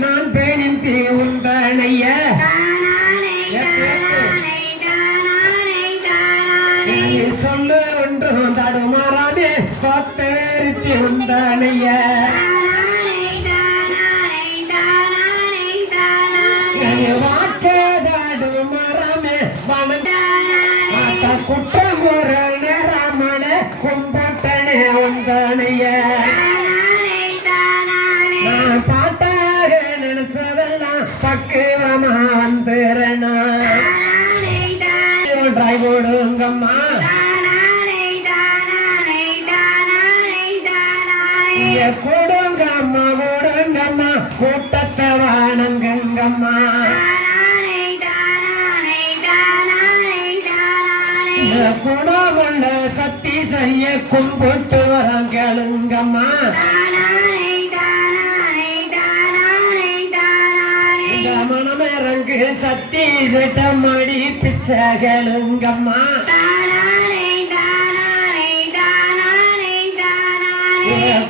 நான் பெணிந்தி உந்தனைய சொல்லு ஒன்றும் தடுமாறாமே பத்தரித்தி உந்தனைய குற்றம் ஒரு நேரமான கும்பட்டனே வந்தனைய நான் பாட்டாக நினைச்சதெல்லாம் பக்குவமா வந்துறனா ஒன்றாய் போடுங்கம்மா கொடுங்கம்மா கொடுங்கம்மா கூட்டத்தை வானங்கங்கம்மா குணமுள்ள சக்தி சரிய கும்பிட்டு வரம் கேளுங்கம்மா இந்த மனமேரங்கு சக்தி சிட்டமடி பிச்சை கேளுங்கம்மா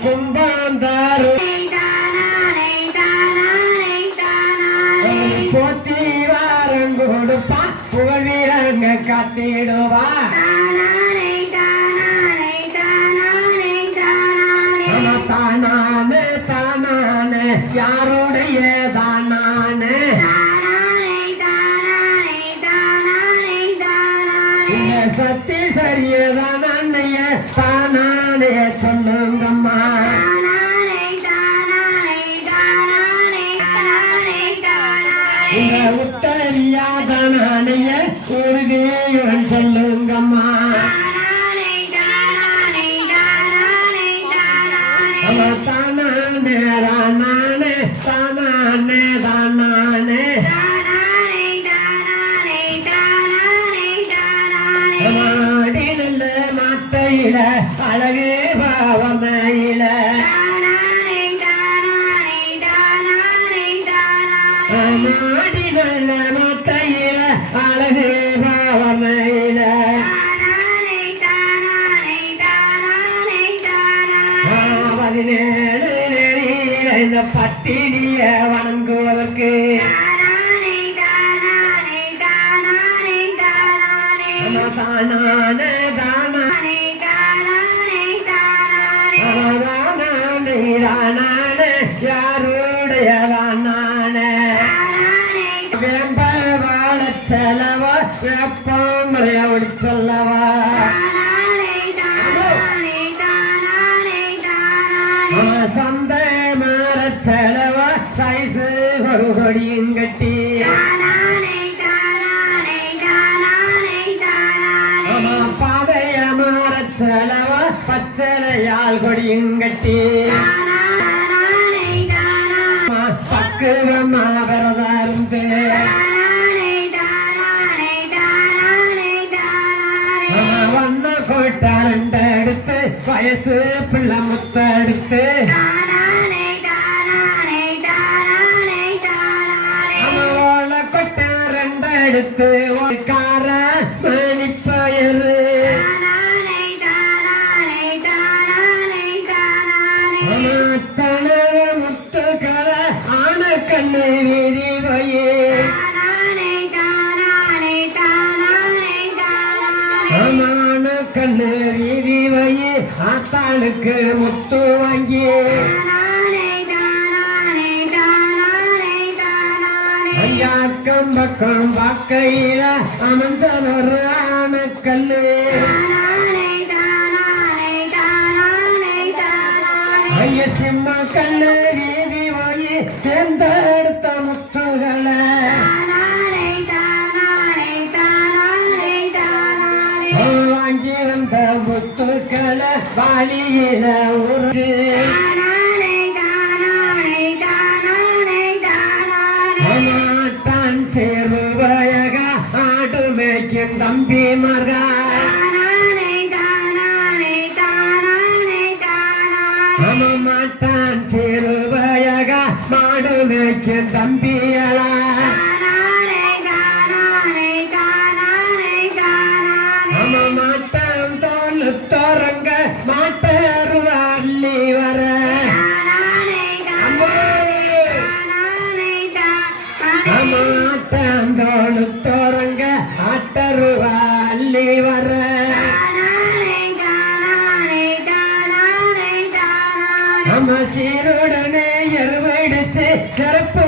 கும்பாந்தாரு போத்தி வாரம் கொடுப்பா புகழ்வீரங்க காத்திடுவா தானானே தானானே யாருடைய தானானே சத்தி சரியதான் அண்ணைய தானானே சொல்லுங்கம்மா இந்த உத்தரியாதானைய உறுதியவன் சொல்லுங்கம்மா தானானே தானானே தானானே தானானே மாடி நல்ல மாத்தையில அழகு பாவமையில மாடி நல்ல மாத்தையில அழகு பாவமையில பதினேழு இந்த பட்டினிய வணங்குவதற்கு தானானே தானானே தானானே யாருடைய தானானே வெம்ப வாழ செலவா வெப்பங்களை அப்படி சொல்லவா சந்தை மாற செலவா சைசு ஒரு கொடியும் கட்டி பாதைய மாற செலவா பச்சளையால் கொடியும் கட்டி பக்குவமா விரதா இருந்து வண்ண கோட்டாரண்ட எடுத்து வயசு பிள்ளை முத்த எடுத்து அவள கொட்டாரண்ட எடுத்து கார மணிப்பயரு தனது முத்துக்களை ஆன கண்ணு வீதி வயே ஆமான கண்ணு வீதி வயே ஆத்தாளுக்கு முத்து வாங்கி ஐயாக்கம் பக்கம் வாக்கையில அமைஞ்சவர் ஆன கண்ணு ஐய சிம்ம கண்ணு வீதி போய் தேர்ந்தெடுத்த முத்துகளை வாங்கி வந்த முத்துக்களை வாளியில உருகு மாட்டான் சேர்வயக ஆடு மேய்க்கும் தம்பி மகா மாட்டான் சேர்வயக மாடு மேய்க்கும் தம்பியலா மாட்டான் தோல் தோரங்க மாட்டருவா அள்ளி வர ஏருடனே எருவடிச்சு சிறப்போ